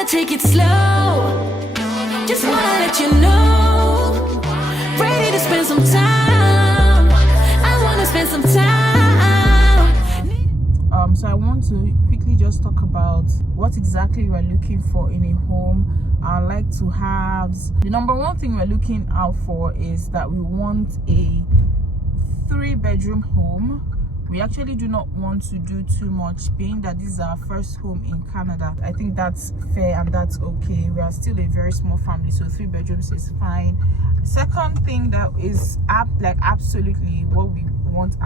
wanna take it slow. Just wanna let you know. Ready to spend some time. I wanna spend some time. So I want to quickly just talk about what exactly we're looking for in a home. I like to have the number one thing we're looking out for is that we want a 3-bedroom home. We actually do not want to do too much, being that this is our first home in Canada. I think that's fair and that's okay. We are still a very small family, so 3 bedrooms is fine. Second thing that is absolutely what we want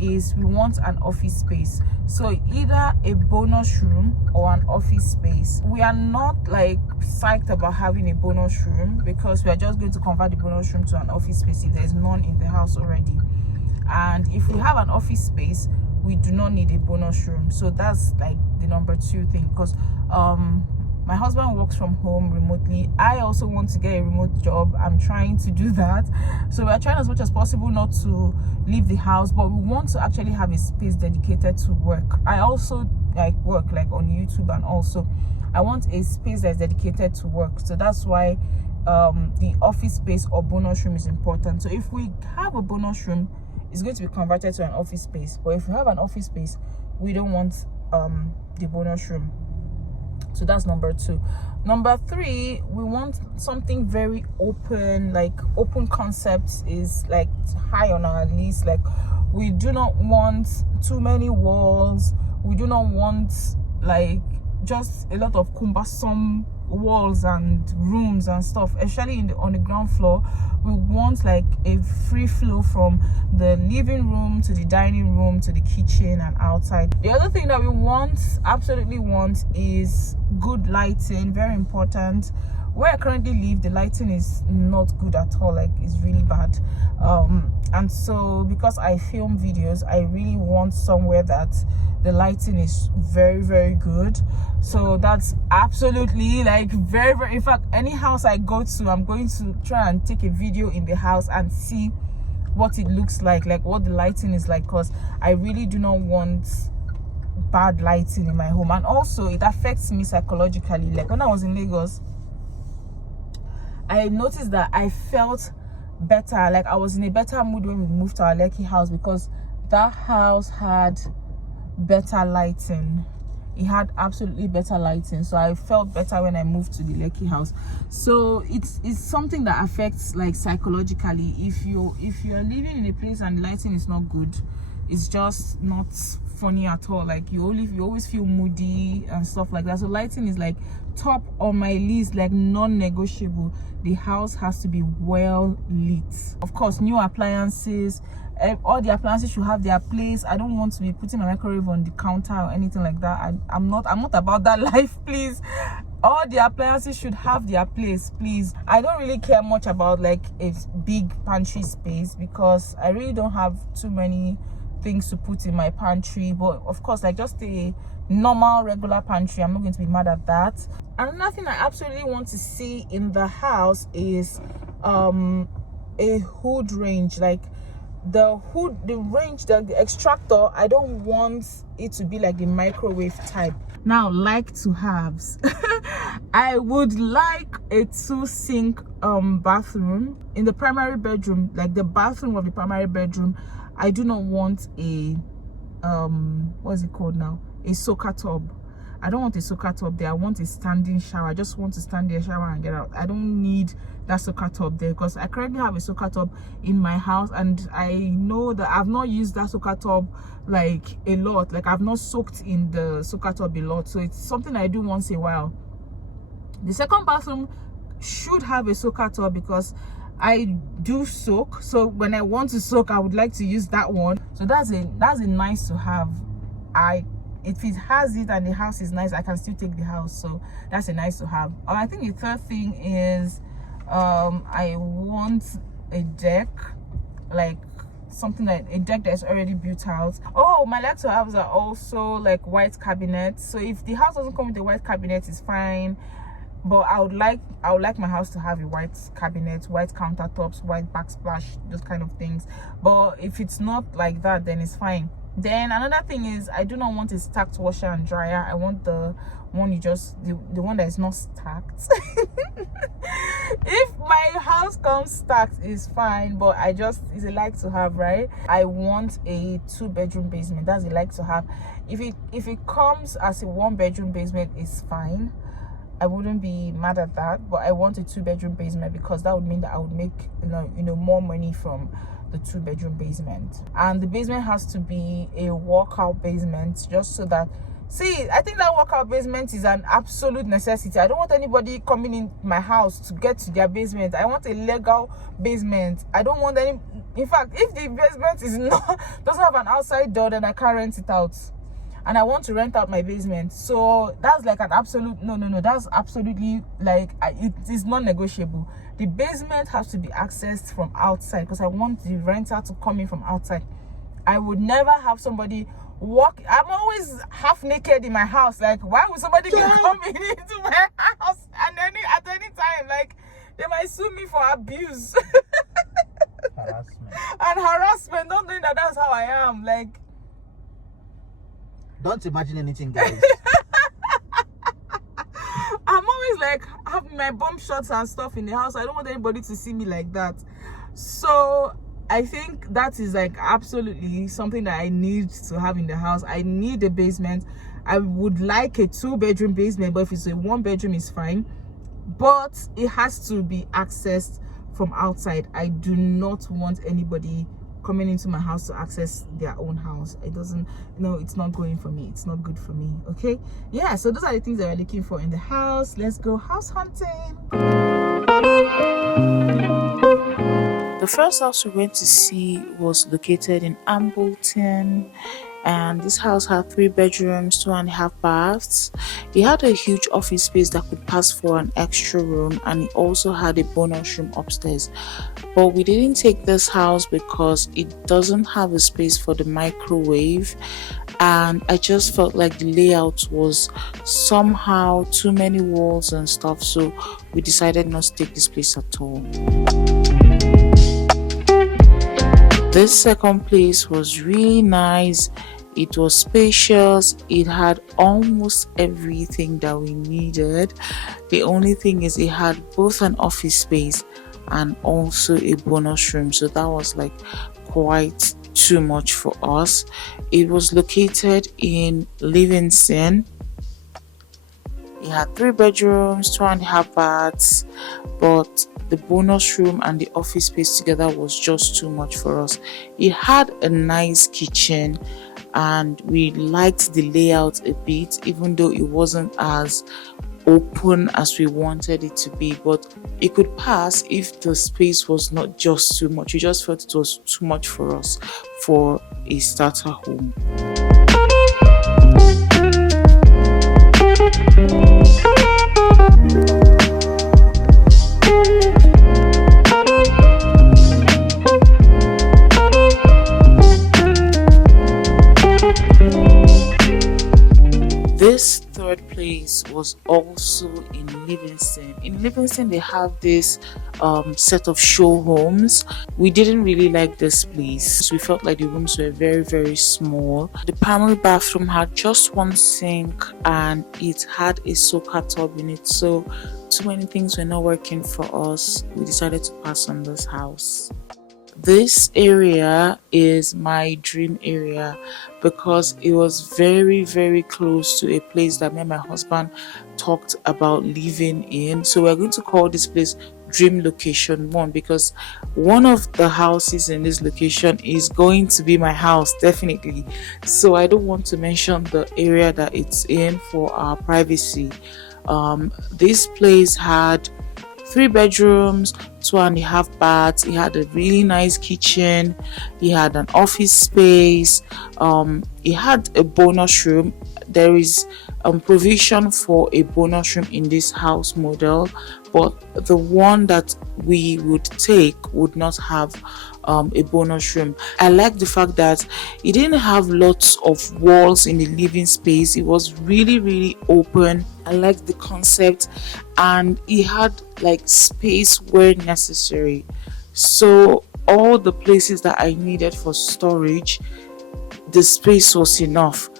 is we want an office space. So either a bonus room or an office space. We are not like psyched about having a bonus room because we are just going to convert the bonus room to an office space if there's none in the house already. And if we have an office space, we do not need a bonus room. So that's like the number 2 thing, because my husband works from home remotely. I also want to get a remote job. I'm trying to do that, so we're trying as much as possible not to leave the house, but we want to actually have a space dedicated to work. I also work on YouTube, and also I want a space that's dedicated to work. So that's why the office space or bonus room is important. So if we have a bonus room, it's going to be converted to an office space. But if we have an office space, we don't want the bonus room. So that's number 2. Number 3, we want something very open. Like open concepts is like high on our list. Like we do not want too many walls. We do not want like just a lot of cumbersome walls and rooms and stuff, especially on the ground floor. We want like a free flow from the living room to the dining room to the kitchen and outside. The other thing that we absolutely want is good lighting. Very important. Where I currently live, the lighting is not good at all. Like it's really bad. And so because I film videos, I really want somewhere that the lighting is very, very good. So that's absolutely like very, very, in fact, any house I go to, I'm going to try and take a video in the house and see what it looks like what the lighting is like, because I really do not want bad lighting in my home. And also it affects me psychologically. Like when I was in Lagos, I noticed that I felt better, like I was in a better mood when we moved to our Lekki house, because that house had better lighting. It had absolutely better lighting, so I felt better when I moved to the Lekki house. So it's something that affects like psychologically. If you're living in a place and the lighting is not good, it's just not funny at all. Like you always feel moody and stuff like that. So lighting is like top on my list, like non-negotiable. The house has to be well lit. Of course, new appliances, all the appliances should have their place. I don't want to be putting my microwave on the counter or anything like that. I'm not about that life, please. All the appliances should have their place, please. I don't really care much about like a big pantry space, because I really don't have too many things to put in my pantry. But of course, like just a normal regular pantry, I'm not going to be mad at that. Another thing I absolutely want to see in the house is a hood range. Like the extractor, I don't want it to be like the microwave type. Now, like to haves, I would like a 2-sink bathroom in the primary bedroom. Like the bathroom of the primary bedroom, I do not want a what's it called now, a soaker tub. I don't want a soaker tub there. I want a standing shower. I just want to stand there, shower and get out. I don't need that soaker tub there, because I currently have a soaker tub in my house, and I know that I've not used that soaker tub like a lot. Like I've not soaked in the soaker tub a lot, so it's something I do once in a while. The second bathroom should have a soaker tub, because I do soak, so when I want to soak, I would like to use that one. So that's a nice to have. If it has it and the house is nice, I can still take the house. So that's a nice to have. I think the third thing is I want a deck, like something like a deck that's already built out. Oh, my like to haves are also like white cabinets. So if the house doesn't come with a white cabinet, it's fine. But I would like my house to have a white cabinet, white countertops, white backsplash, those kind of things. But if it's not like that, then it's fine. Then another thing is, I do not want a stacked washer and dryer. I want the one the one that is not stacked. If my house comes stacked, is fine, but it's a like to have, right? I want a 2-bedroom basement. That's a like to have. If it comes as a 1-bedroom basement, it's fine. I wouldn't be mad at that, but I want a 2-bedroom basement because that would mean that I would make more money from the 2-bedroom basement. And the basement has to be a walkout basement, just so that, see, I think that walkout basement is an absolute necessity. I don't want anybody coming in my house to get to their basement. I want a legal basement. I don't want any, in fact, if the basement doesn't have an outside door, then I can't rent it out. And I want to rent out my basement. So that's like an absolute no. That's absolutely like, it is non-negotiable. The basement has to be accessed from outside because I want the renter to come in from outside. I would never have somebody walk. I'm always half naked in my house. Like, why would somebody be coming into my house and at any time? Like, they might sue me for abuse. Harassment. Don't think that that's how I am. Like, don't imagine anything, guys. I'm always like having my bum shots and stuff in the house. I don't want anybody to see me like that. So I think that is like absolutely something that I need to have in the house. I need a basement. I would like a 2-bedroom basement, but if it's a 1-bedroom, it's fine. But it has to be accessed from outside. I do not want anybody coming into my house to access their own house. It doesn't, it's not going for me. It's not good for me. Okay, yeah, so those are the things that we're looking for in the house. Let's go house hunting. The first house we went to see was located in Ambleton, and this house had 3 bedrooms, 2.5 baths. It had a huge office space that could pass for an extra room, and it also had a bonus room upstairs. But we didn't take this house because it doesn't have a space for the microwave, and I just felt like the layout was somehow too many walls and stuff, so we decided not to take this place at all. This second place was really nice. It was spacious. It had almost everything that we needed. The only thing is it had both an office space and also a bonus room, so that was like quite too much for us. It was located in Livingston. It had 3 bedrooms, 2.5 baths, but the bonus room and the office space together was just too much for us. It had a nice kitchen and we liked the layout a bit, even though it wasn't as open as we wanted it to be, but it could pass if the space was not just too much. We just felt it was too much for us for a starter home. This third place was also in Livingston. In Livingston, they have this set of show homes. We didn't really like this place. We felt like the rooms were very, very small. The primary bathroom had just 1 sink and it had a soaker tub in it. So too many things were not working for us. We decided to pass on this house. This area is my dream area because it was very, very close to a place that me and my husband talked about living in. So we're going to call this place Dream Location 1 because one of the houses in this location is going to be my house, definitely. So I don't want to mention the area that it's in for our privacy. This place had 3 bedrooms, 2.5 baths. It had a really nice kitchen. It had an office space. It had a bonus room. There is provision for a bonus room in this house model, but the one that we would take would not have a bonus room. I like the fact that it didn't have lots of walls in the living space. It was really, really open. I liked the concept, and it had like space where necessary. So all the places that I needed for storage, the space was enough,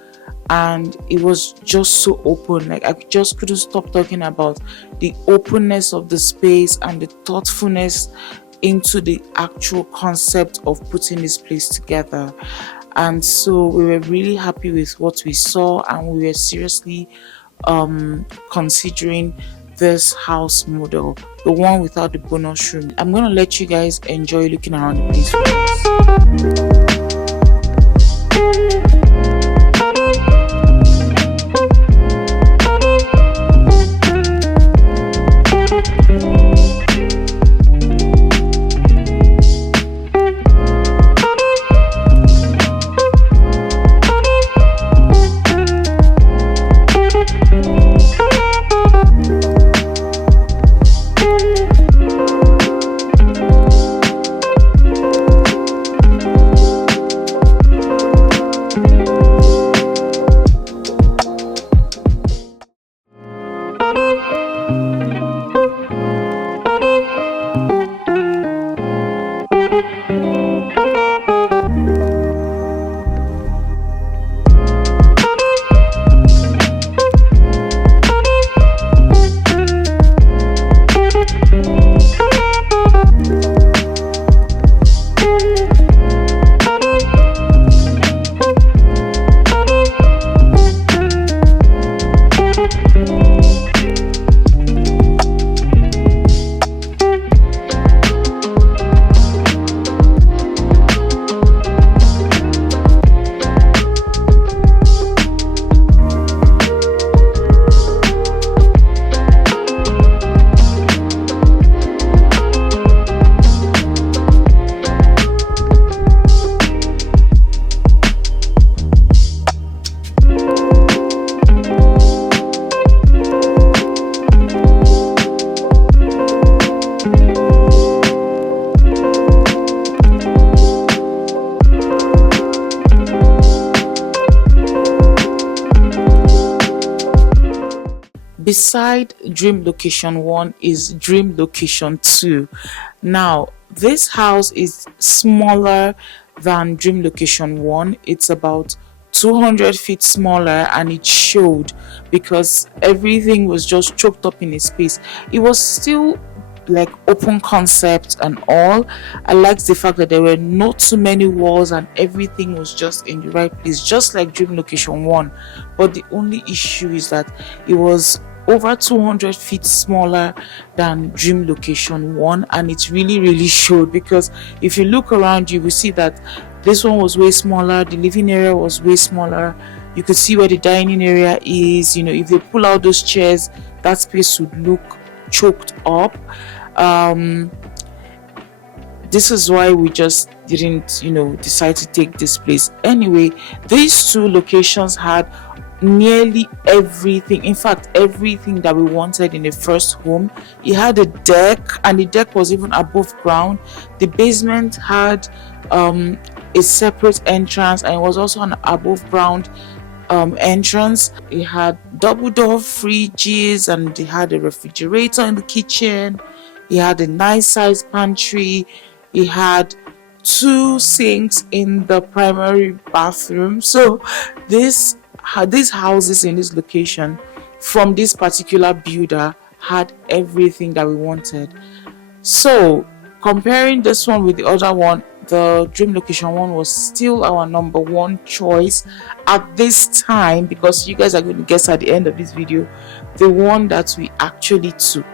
and it was just so open. Like, I just couldn't stop talking about the openness of the space and the thoughtfulness into the actual concept of putting this place together. And so we were really happy with what we saw, and we were seriously considering this house model, the one without the bonus room. I'm gonna let you guys enjoy looking around the place with us. Beside dream location 1 is dream location 2. Now, this house is smaller than dream location 1. It's about 200 feet smaller, and it showed because everything was just choked up in a space. It was still like open concept and all. I liked the fact that there were not too many walls and everything was just in the right place, just like dream location 1. But the only issue is that it was over 200 feet smaller than dream location 1, and it really showed, because if you look around you will see that this one was way smaller, the living area was way smaller. You could see where the dining area is. If they pull out those chairs, that space would look choked up. This is why we just didn't decide to take this place. Anyway, these two locations had nearly everything, in fact everything that we wanted in the first home. It had a deck, and the deck was even above ground. The basement had a separate entrance, and it was also an above ground entrance. It had double door fridges, and it had a refrigerator in the kitchen. It had a nice sized pantry. It had 2 sinks in the primary bathroom. So these houses in this location from this particular builder had everything that we wanted. So comparing this one with the other one, the dream location 1 was still our number 1 choice at this time, because you guys are going to guess at the end of this video the one that we actually took.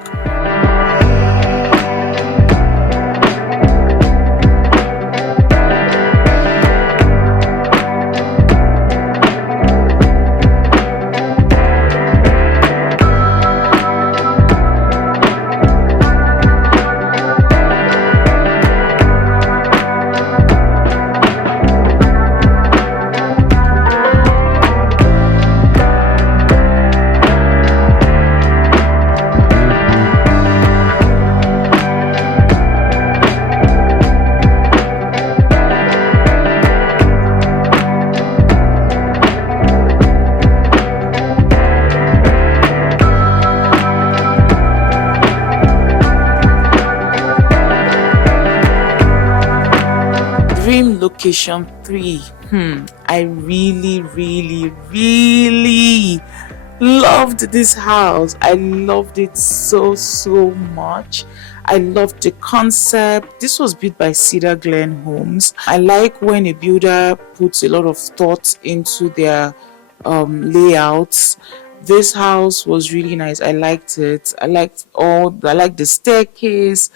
location 3. I really loved this house. I loved it so much. I loved the concept. This was built by Cedar Glen Homes. I like when a builder puts a lot of thought into their layouts. This house was really nice. I liked it. I liked the staircase.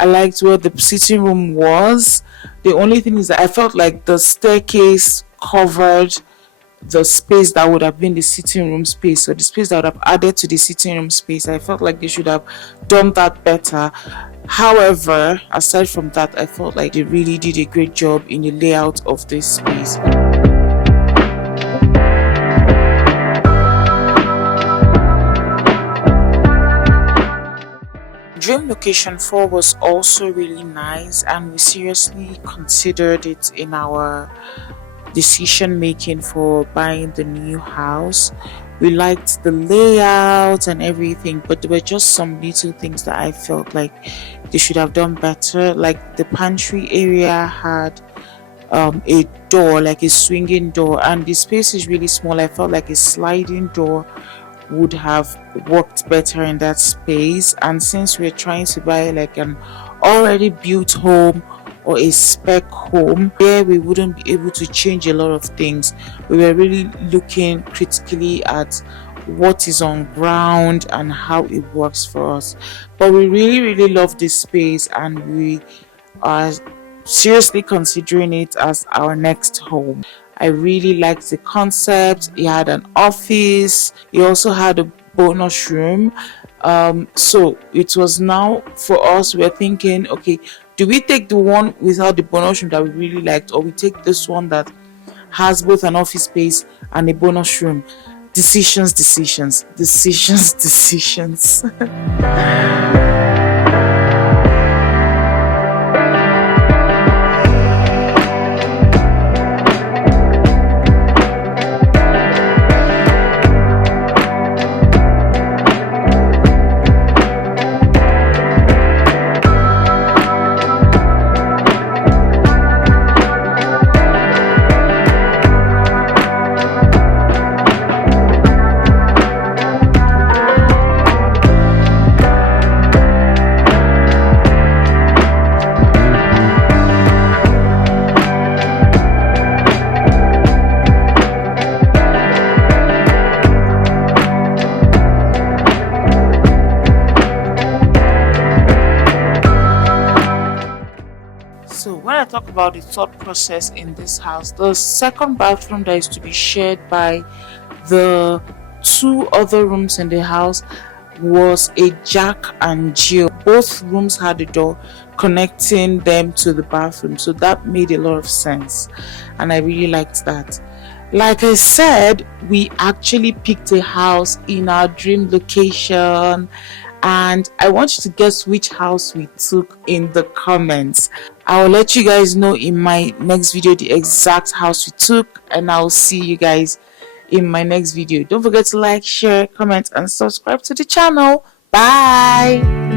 I liked where the sitting room was. The only thing is that I felt like the staircase covered the space that would have been the sitting room space, or the space that would have added to the sitting room space. I felt like they should have done that better. However, aside from that, I felt like they really did a great job in the layout of this space. Dream location 4 was also really nice, and we seriously considered it in our decision making for buying the new house. We liked the layout and everything, but there were just some little things that I felt like they should have done better. Like the pantry area had a door, like a swinging door, and the space is really small. I felt like a sliding door would have worked better in that space. And since we're trying to buy like an already built home or a spec home where we wouldn't be able to change a lot of things, we were really looking critically at what is on ground and how it works for us. But we really love this space, and we are seriously considering it as our next home. I really liked the concept. It had an office. It also had a bonus room. So it was now for us, we're thinking, okay, do we take the one without the bonus room that we really liked, or we take this one that has both an office space and a bonus room? Decisions. So when I talk about the thought process in this house, the second bathroom that is to be shared by the 2 other rooms in the house was a Jack and Jill. Both rooms had a door connecting them to the bathroom, so that made a lot of sense, and I really liked that. Like I said, we actually picked a house in our dream location, and I want you to guess which house we took in the comments. I will let you guys know in my next video the exact house we took, and I'll see you guys in my next video. Don't forget to like, share, comment, and subscribe to the channel. Bye.